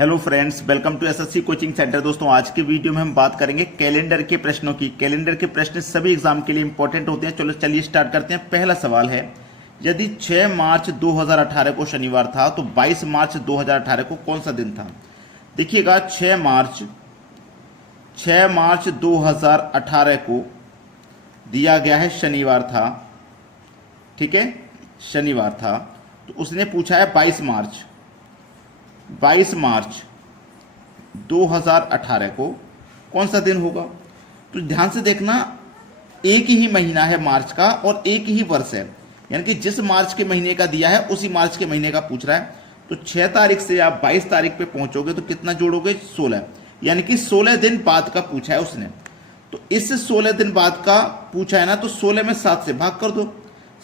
Hello friends, welcome to SSC coaching centre. दोस्तों, आज की वीडियो में हम बात करेंगे कैलेंडर के प्रश्नों की। कैलेंडर के प्रश्न सभी एग्जाम के लिए इंपॉर्टेंट होते हैं। चलिए स्टार्ट करते हैं। पहला सवाल है, यदि 6 मार्च 2018 को शनिवार था तो 22 मार्च 2018 को कौन सा दिन था? देखिएगा, 6 मार्च 2018 को दिया गया है शनिवार था, ठीक है, शनिवार था। तो उसने पूछा है 22 मार्च 2018 को कौन सा दिन होगा? तो ध्यान से देखना, एक ही महीना है मार्च का और एक ही वर्ष है, यानी कि जिस मार्च के महीने का दिया है उसी मार्च के महीने का पूछ रहा है। तो 6 तारीख से आप 22 तारीख पे पहुंचोगे तो कितना जोड़ोगे? 16, यानी कि 16 दिन बाद का पूछा है उसने। तो इस 16 दिन बाद का पूछा है ना, तो 16 में 7 से भाग कर दो,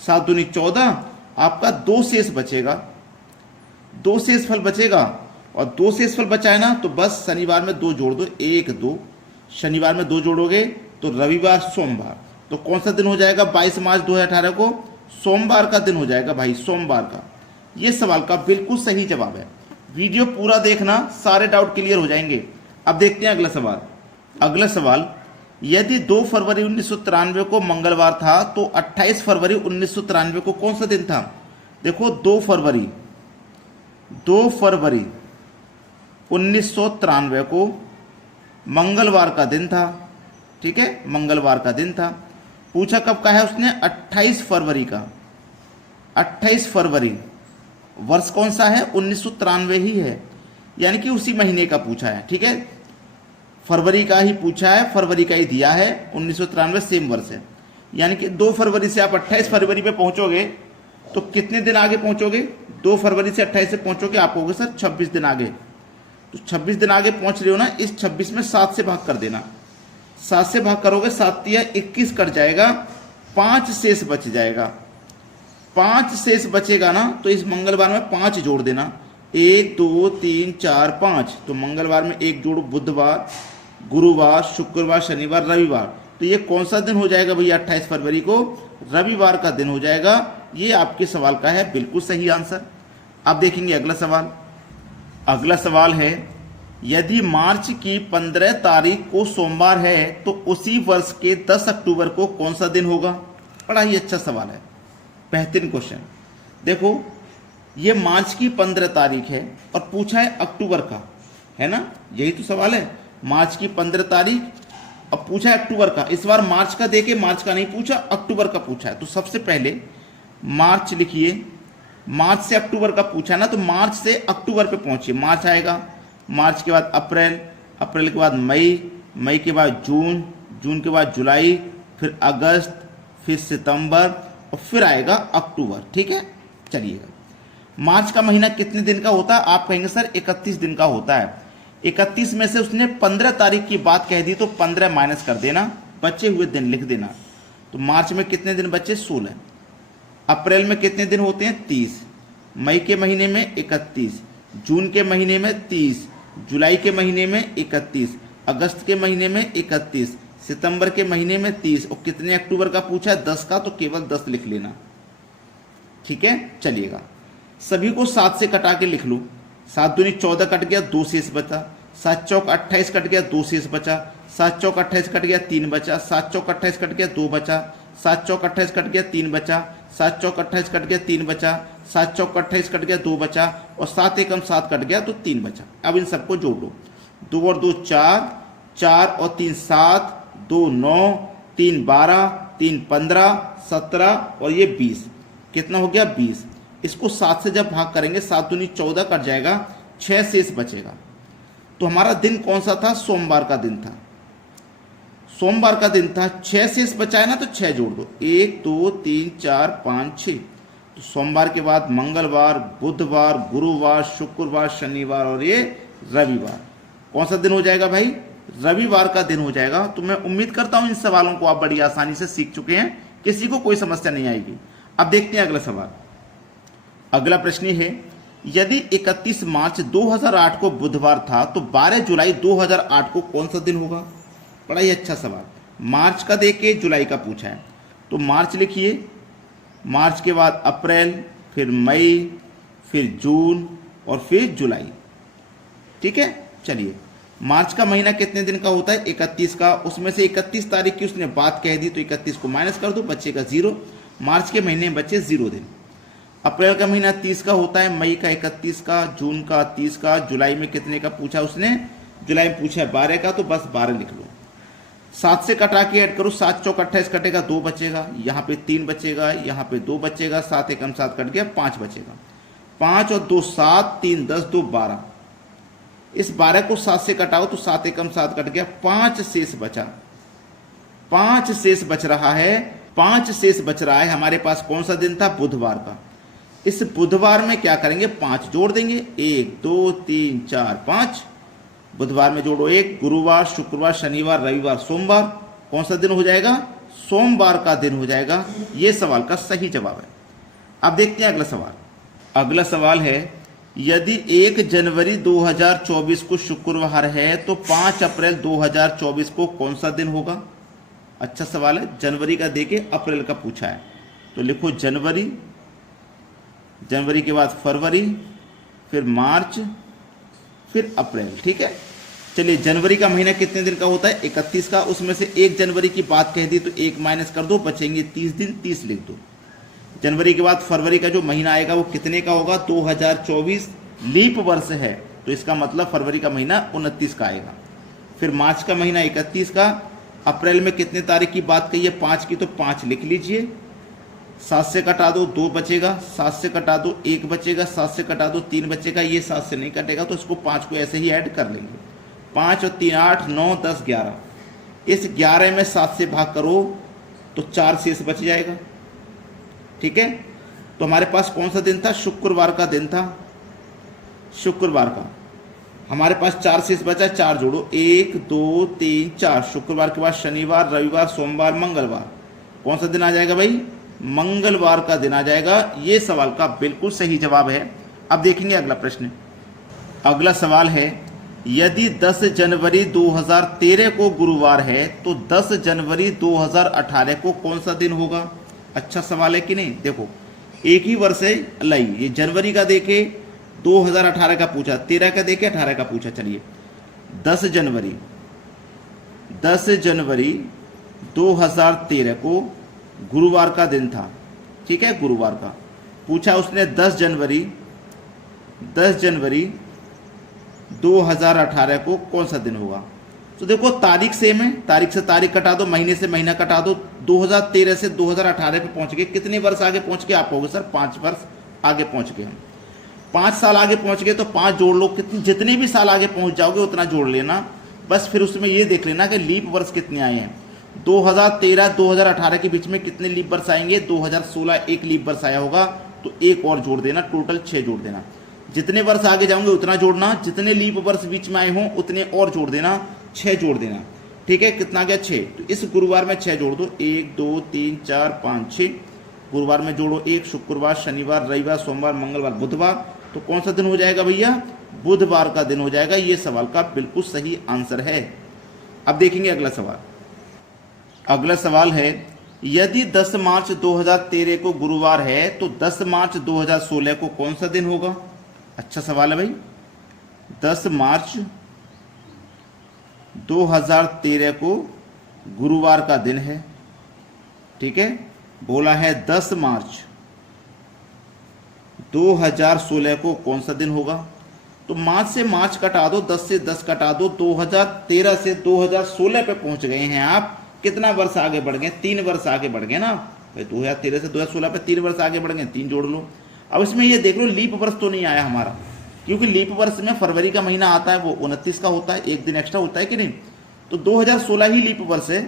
7 दूनी 14, आपका 2 शेष बचेगा, 2 शेषफल बचेगा। और 2 शेषफल बचा है ना, तो बस शनिवार में 2 जोड़ दो, 1 2, शनिवार में 2 जोड़ोगे तो रविवार सोमवार। तो कौन सा दिन हो जाएगा 22 मार्च 2018 को? सोमवार का दिन हो जाएगा भाई, सोमवार का। ये सवाल का बिल्कुल सही जवाब है। वीडियो पूरा देखना, सारे डाउट क्लियर हो जाएंगे। अब देखते हैं अगला सवाल। अगला सवाल, यदि 2 फरवरी 1993 को मंगलवार था तो 28 फरवरी 1993 को कौन सा दिन था? देखो, 2 फरवरी 1993 को मंगलवार का दिन था, ठीक है, मंगलवार का दिन था। पूछा कब का है उसने? 28 फरवरी का। 28 फरवरी, वर्ष कौन सा है? 1993 ही है, यानी कि उसी महीने का पूछा है, ठीक है, फरवरी का ही पूछा है, फरवरी का ही दिया है। 1993 सेम वर्ष है, यानी कि 2 फरवरी से आप 28 फरवरी पे पहुंचोगे तो कितने दिन आगे पहुंचोगे? 2 फरवरी से 28 से पहुंचोगे, आप होगे सर 26 दिन आगे। तो 26 दिन आगे पहुंच रहे हो ना, इस 26 में 7 से भाग कर देना, 7 से भाग करोगे, 7 या 21 कट जाएगा, 5 शेष बच जाएगा। 5 शेष बचेगा ना, तो इस मंगलवार में 5 जोड़ देना, 1 2 3 4 5। तो मंगलवार में 1 जोड़ो, बुधवार, गुरुवार, शुक्रवार, शनिवार, रविवार। तो ये कौन सा दिन हो जाएगा भैया? 28 फरवरी को रविवार का दिन हो जाएगा। ये आपके सवाल का है बिल्कुल सही आंसर। अब देखेंगे अगला सवाल। अगला सवाल है, यदि मार्च की 15 तारीख को सोमवार है तो उसी वर्ष के 10 अक्टूबर को कौन सा दिन होगा? बड़ा ही अच्छा सवाल है, बेहतरीन क्वेश्चन। देखो, ये मार्च की 15 तारीख है और पूछा है अक्टूबर का, है ना, यही तो सवाल है। मार्च की 15 तारीख, अब पूछा है अक्टूबर का। इस बार मार्च का देके मार्च का नहीं पूछा, अक्टूबर का पूछा है। तो सबसे पहले मार्च लिखिए, मार्च से अक्टूबर का पूछा है ना, तो मार्च से अक्टूबर पे पहुंचिए। मार्च आएगा, मार्च के बाद अप्रैल, अप्रैल के बाद मई, मई के बाद जून, जून के बाद जुलाई, फिर अगस्त, फिर सितंबर और फिर आएगा अक्टूबर, ठीक है। चलिएगा, मार्च का महीना कितने दिन का होता है? आप कहेंगे सर 31 दिन का होता है। 31 में से उसने 15 तारीख की बात कह दी तो 15 माइनस कर देना, बचे हुए दिन लिख देना। तो मार्च में कितने दिन बचे? 16। अप्रैल में कितने दिन होते हैं? 30। मई के महीने में 31, जून के महीने में 30, जुलाई के महीने में 31, अगस्त के महीने में 31, सितंबर के महीने में 30। और कितने अक्टूबर का पूछा है? 10 का, तो केवल 10 लिख लेना, ठीक है। चलिएगा, सभी को 7 से कटा के लिख लो। 7 दूनी 14 कट गया, 2 शेष बचा। 7 चौक 28 कट गया, 2 शेष बचा। 7 चौक 28 कट गया, 3 बचा। 7 चौक 28 कट गया, 2 बचा। 7 चौक 28 कट गया, 3 बचा। 7 चौक 28 कट गया, 3 बचा। 7 चौक 28 कट गया, 2 बचा। और 7 एकम 7 कट गया तो 3 बचा। अब इन सबको जोड़ लो, 2 और 2 4, 4 और 3 7, 2 9, 3 12, 3 15, 17 और ये 20। कितना हो गया? 20। इसको 7 से जब भाग करेंगे, 7 दूनी 14 कट जाएगा, 6 शेष बचेगा। तो हमारा दिन कौन सा था? सोमवार का दिन था, सोमवार का दिन था। 6 शेष बचा है ना, तो 6 जोड़ दो, 1 2 3 4 5 6। तो सोमवार के बाद मंगलवार, बुधवार, गुरुवार, शुक्रवार, शनिवार और ये रविवार। कौन सा दिन हो जाएगा भाई? रविवार का दिन हो जाएगा। तो मैं उम्मीद करता हूं इन सवालों को आप बड़ी आसानी से सीख चुके हैं, किसी को कोई समस्या नहीं आएगी। अब देखते हैं अगला सवाल। अगला प्रश्न है, यदि 31 मार्च 2008 को बुधवार था तो 12 जुलाई 2008 को कौन सा दिन होगा? बड़ा ही अच्छा सवाल। मार्च का देके जुलाई का पूछा है, तो मार्च लिखिए, मार्च के बाद अप्रैल, फिर मई, फिर जून और फिर जुलाई, ठीक है। चलिए, मार्च का महीना कितने दिन का होता है? 31 का। उसमें से 31 तारीख की उसने बात कह दी तो 31 को माइनस कर दो, बचेगा 0। मार्च के महीने में बचे 0 दिन। अप्रैल का महीना 30 का होता है, मई का 31 का, जून का 30 का, जुलाई में कितने का पूछा उसने? जुलाई में पूछा है 12 का, तो बस 12 लिख लो। 7 से कटा के ऐड करो, 7 चौक 28 कटेगा, 2 बचेगा, यहाँ पे 3 बचेगा, यहाँ पे 2 बचेगा, 7 एकम 7 कट गया, 5 बचेगा। 5 और 2 7, 3 10, 2 12। इस 12 को 7 से कटाओ तो 7 एकम 7 कट गया, 5 शेष बचा। 5 शेष बच रहा है, 5 शेष बच रहा है। हमारे पास कौन सा दिन था? बुधवार का। इस बुधवार में क्या करेंगे? 5 जोड़ देंगे, 1 2 3 4 5। बुधवार में जोड़ो 1, गुरुवार, शुक्रवार, शनिवार, रविवार, सोमवार। कौन सा दिन हो जाएगा? सोमवार का दिन हो जाएगा। यह सवाल का सही जवाब है। अब देखते हैं अगला सवाल। अगला सवाल है, यदि 1 जनवरी 2024 को शुक्रवार है तो 5 अप्रैल 2024 को कौन सा दिन होगा? अच्छा सवाल है। जनवरी का देके अप्रैल का पूछा है, तो लिखो जनवरी, जनवरी के बाद फरवरी, फिर मार्च, फिर अप्रैल। ठीक है। चलिए, जनवरी का महीना कितने दिन का होता है? 31 का। उसमें से 1 जनवरी की बात कह दी तो 1 माइनस कर दो, बचेंगे 30 दिन, 30 लिख दो। जनवरी के बाद फरवरी का जो महीना आएगा वो कितने का होगा? 2024 लीप वर्ष है, तो इसका मतलब फरवरी का महीना 29 का आएगा। फिर मार्च का महीना 31 का। अप्रैल में कितने तारीख की बात कही है? 5 की, तो 5 लिख लीजिए। 7 से कटा दो, 2 बचेगा। 7 से कटा दो, 1 बचेगा। 7 से कटा दो, 3 बचेगा। ये 7 से नहीं कटेगा, तो इसको 5 को ऐसे ही ऐड कर लेंगे। 5 और 3 8, 9 10 11। इस 11 में 7 से भाग करो तो 4 शेष बच जाएगा। ठीक है। तो हमारे पास कौन सा दिन था? शुक्रवार का दिन था। शुक्रवार का हमारे पास 4 शेष बचा, 4 जोड़ो, 1 2 3 4। शुक्रवार के बाद शनिवार, रविवार, सोमवार, मंगलवार। कौन सा दिन आ जाएगा भाई? मंगलवार का दिन आ जाएगा। ये सवाल का बिल्कुल सही जवाब है। अब देखेंगे अगला प्रश्न। अगला सवाल है, यदि 10 जनवरी 2013 को गुरुवार है तो 10 जनवरी 2018 को कौन सा दिन होगा? अच्छा सवाल है कि नहीं? देखो, एक ही वर्ष है, लाई ये जनवरी का देखे 2018 का पूछा, 13 का देखे 18 का पूछा। चलिए, 10 जनवरी 2013 को गुरुवार का दिन था। ठीक है, गुरुवार का पूछा उसने। 10 जनवरी 2018 को कौन सा दिन होगा? तो देखो, तारीख सेम है, तारीख से तारीख कटा दो, महीने से महीना कटा दो। 2013 से 2018 पे पहुंच गए। कितने वर्ष आगे पहुंच के आप होगे? सर 5 वर्ष आगे पहुंच गए हम। 5 साल आगे पहुंच गए तो 5 जोड़ लो। जितने भी साल आगे पहुंच जाओगे उतना जोड़ लेना। बस फिर उसमें ये देख लेना कि लीप वर्ष कितने आए हैं। 2013 2018 के बीच में कितने लीप वर्ष आएंगे? 2016 एक लीप वर्ष आया होगा, तो एक और जोड़ देना, टोटल 6 जोड़ देना। जितने वर्ष आगे जाओगे उतना जोड़ना, जितने लीप वर्ष बीच में आए हों उतने और जोड़ देना, 6 जोड़ देना। ठीक है, कितना गया? 6। तो इस गुरुवार में 6 जोड़ दो, 1 2 3 4 5 6। गुरुवार में जोड़ो 1, शुक्रवार, शनिवार, रविवार, सोमवार, मंगलवार, बुधवार। तो कौन सा दिन हो जाएगा भैया? बुधवार का दिन हो जाएगा। ये सवाल का बिल्कुल सही आंसर है। अब देखेंगे अगला सवाल। अगला सवाल है, यदि 10 मार्च 2013 को गुरुवार है तो 10 मार्च 2016 को कौन सा दिन होगा? अच्छा सवाल है भाई। 10 मार्च 2013 को गुरुवार का दिन है। ठीक है, बोला है 10 मार्च 2016 को कौन सा दिन होगा? तो मार्च से मार्च कटा दो, 10 से 10 कटा दो, 2013 से 2016 पे पहुंच गए हैं आप। कितना वर्ष आगे बढ़ गए? 3 वर्ष आगे बढ़ गए ना भाई। 2013 से 2016 पे 3 वर्ष आगे बढ़ गए, 3 जोड़ लो। अब इसमें ये देख लो, लीप वर्ष तो नहीं आया हमारा, क्योंकि लीप वर्ष में फरवरी का महीना आता है, वो 29 का होता है, एक दिन एक्स्ट्रा होता है कि नहीं। तो 2016 ही लीप वर्ष है,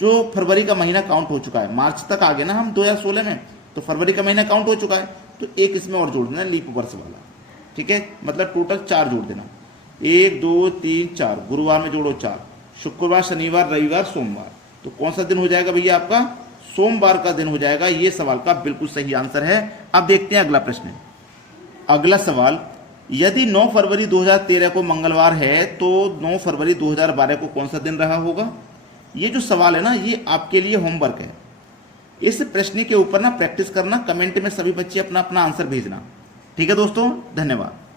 जो फरवरी का महीना काउंट हो चुका है। मार्च तक आ गए ना हम 2016 में, तो फरवरी का महीना काउंट हो चुका है, तो एक इसमें और जोड़ देना, लीप वर्ष वाला। ठीक है, मतलब टोटल 4 जोड़ देना, 1 2 3 4। गुरुवार में जोड़ो 4, शुक्रवार, शनिवार, रविवार, सोमवार। तो कौन सा दिन हो जाएगा भैया? आपका सोमवार का दिन हो जाएगा। ये सवाल का बिल्कुल सही आंसर है। अब देखते हैं अगला प्रश्न। अगला सवाल, यदि 9 फरवरी 2013 को मंगलवार है तो 9 फरवरी 2012 को कौन सा दिन रहा होगा? ये जो सवाल है ना, ये आपके लिए होमवर्क है। इस प्रश्न के ऊपर ना प्रैक्टिस करना, कमेंट में सभी बच्चे अपना अपना आंसर भेजना। ठीक है दोस्तों, धन्यवाद।